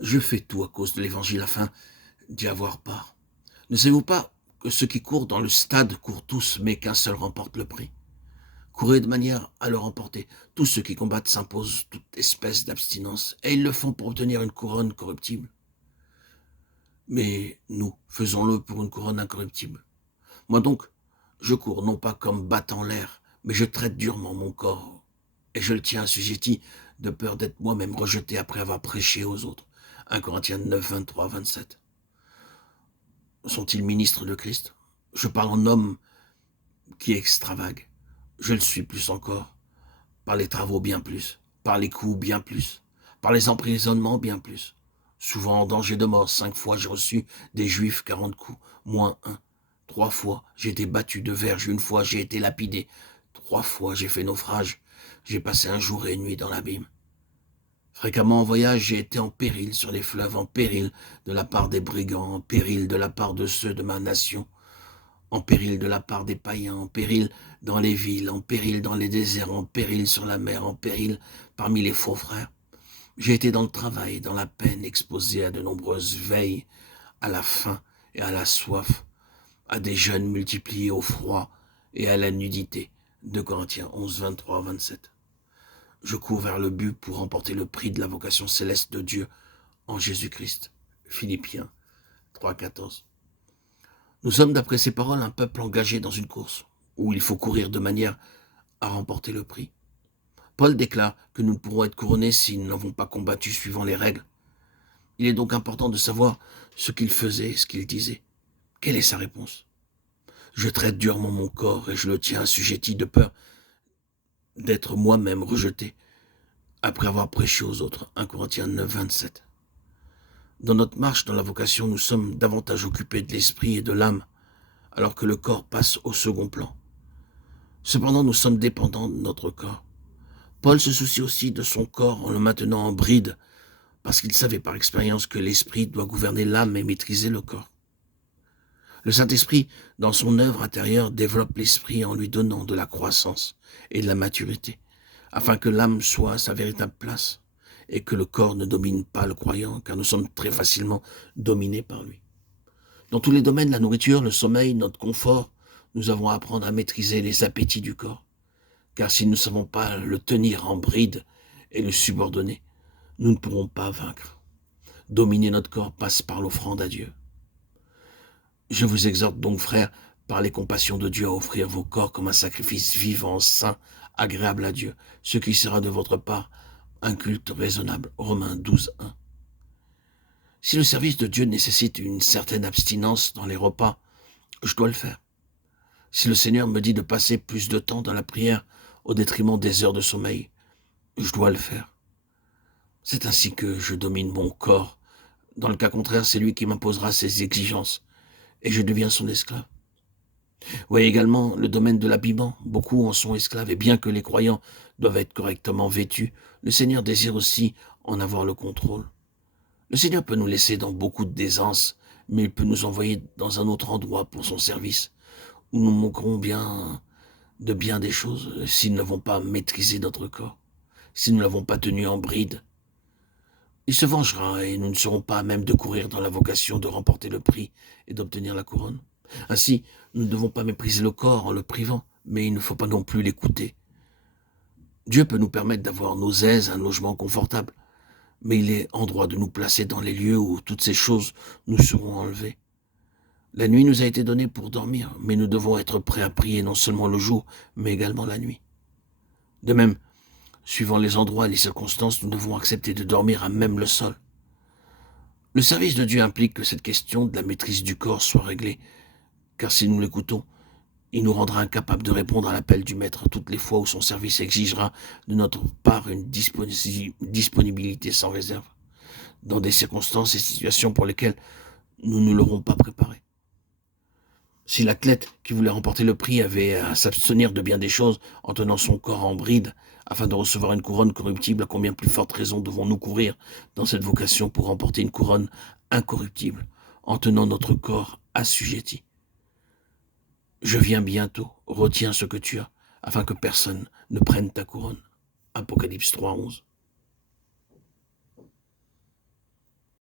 Je fais tout à cause de l'évangile afin d'y avoir part. Ne savez-vous pas que ceux qui courent dans le stade courent tous, mais qu'un seul remporte le prix? Courez de manière à le remporter. Tous ceux qui combattent s'imposent toute espèce d'abstinence, et ils le font pour obtenir une couronne corruptible. Mais nous, faisons-le pour une couronne incorruptible. Moi donc, je cours non pas comme battant l'air, mais je traite durement mon corps, et je le tiens assujetti de peur d'être moi-même rejeté après avoir prêché aux autres. 1 Corinthiens 9, 23, 27. Sont-ils ministres de Christ? Je parle en homme qui extravague. Je le suis plus encore, par les travaux bien plus, par les coups bien plus, par les emprisonnements bien plus. Souvent en danger de mort, 5 fois j'ai reçu des Juifs 40 coups, moins un. 3 fois j'ai été battu de verge, 1 fois j'ai été lapidé, 3 fois j'ai fait naufrage, j'ai passé un jour et une nuit dans l'abîme. Fréquemment en voyage, j'ai été en péril sur les fleuves, en péril de la part des brigands, en péril de la part de ceux de ma nation, en péril de la part des païens, en péril dans les villes, en péril dans les déserts, en péril sur la mer, en péril parmi les faux frères. J'ai été dans le travail, dans la peine, exposé à de nombreuses veilles, à la faim et à la soif, à des jeûnes multipliés au froid et à la nudité. 2 Corinthiens 11, 23, 27. Je cours vers le but pour remporter le prix de la vocation céleste de Dieu en Jésus-Christ. Philippiens 3, 14. Nous sommes, d'après ces paroles, un peuple engagé dans une course, où il faut courir de manière à remporter le prix. Paul déclare que nous ne pourrons être couronnés si nous n'avons pas combattu suivant les règles. Il est donc important de savoir ce qu'il faisait et ce qu'il disait. Quelle est sa réponse? Je traite durement mon corps et je le tiens assujetti de peur d'être moi-même rejeté après avoir prêché aux autres. 1 Corinthiens 9, 27. Dans notre marche dans la vocation, nous sommes davantage occupés de l'esprit et de l'âme, alors que le corps passe au second plan. Cependant, nous sommes dépendants de notre corps. Paul se soucie aussi de son corps en le maintenant en bride, parce qu'il savait par expérience que l'esprit doit gouverner l'âme et maîtriser le corps. Le Saint-Esprit, dans son œuvre intérieure, développe l'esprit en lui donnant de la croissance et de la maturité, afin que l'âme soit à sa véritable place et que le corps ne domine pas le croyant, car nous sommes très facilement dominés par lui. Dans tous les domaines, la nourriture, le sommeil, notre confort, nous avons à apprendre à maîtriser les appétits du corps, car si nous ne savons pas le tenir en bride et le subordonner, nous ne pourrons pas vaincre. Dominer notre corps passe par l'offrande à Dieu. Je vous exhorte donc, frères, par les compassions de Dieu, à offrir vos corps comme un sacrifice vivant, saint, agréable à Dieu, ce qui sera de votre part un culte raisonnable. Romains 12, 1. Si le service de Dieu nécessite une certaine abstinence dans les repas, je dois le faire. Si le Seigneur me dit de passer plus de temps dans la prière au détriment des heures de sommeil, je dois le faire. C'est ainsi que je domine mon corps. Dans le cas contraire, c'est lui qui m'imposera ses exigences et je deviens son esclave. Voyez également le domaine de l'habillement. Beaucoup en sont esclaves et bien que les croyants doivent être correctement vêtus, le Seigneur désire aussi en avoir le contrôle. Le Seigneur peut nous laisser dans beaucoup d'aisance, mais il peut nous envoyer dans un autre endroit pour son service, où nous manquerons bien des choses si nous n'avons pas maîtrisé notre corps, si nous ne l'avons pas tenu en bride. Il se vengera et nous ne serons pas à même de courir dans la vocation de remporter le prix et d'obtenir la couronne. Ainsi, nous ne devons pas mépriser le corps en le privant, mais il ne faut pas non plus l'écouter. Dieu peut nous permettre d'avoir nos aises, un logement confortable, mais il est en droit de nous placer dans les lieux où toutes ces choses nous seront enlevées. La nuit nous a été donnée pour dormir, mais nous devons être prêts à prier non seulement le jour, mais également la nuit. De même, suivant les endroits et les circonstances, nous devons accepter de dormir à même le sol. Le service de Dieu implique que cette question de la maîtrise du corps soit réglée, car si nous l'écoutons, il nous rendra incapables de répondre à l'appel du Maître toutes les fois où son service exigera de notre part une disponibilité sans réserve, dans des circonstances et situations pour lesquelles nous ne l'aurons pas préparé. Si l'athlète qui voulait remporter le prix avait à s'abstenir de bien des choses en tenant son corps en bride afin de recevoir une couronne corruptible, à combien plus forte raison devons-nous courir dans cette vocation pour remporter une couronne incorruptible en tenant notre corps assujetti. Je viens bientôt, retiens ce que tu as, afin que personne ne prenne ta couronne. Apocalypse 3, 11.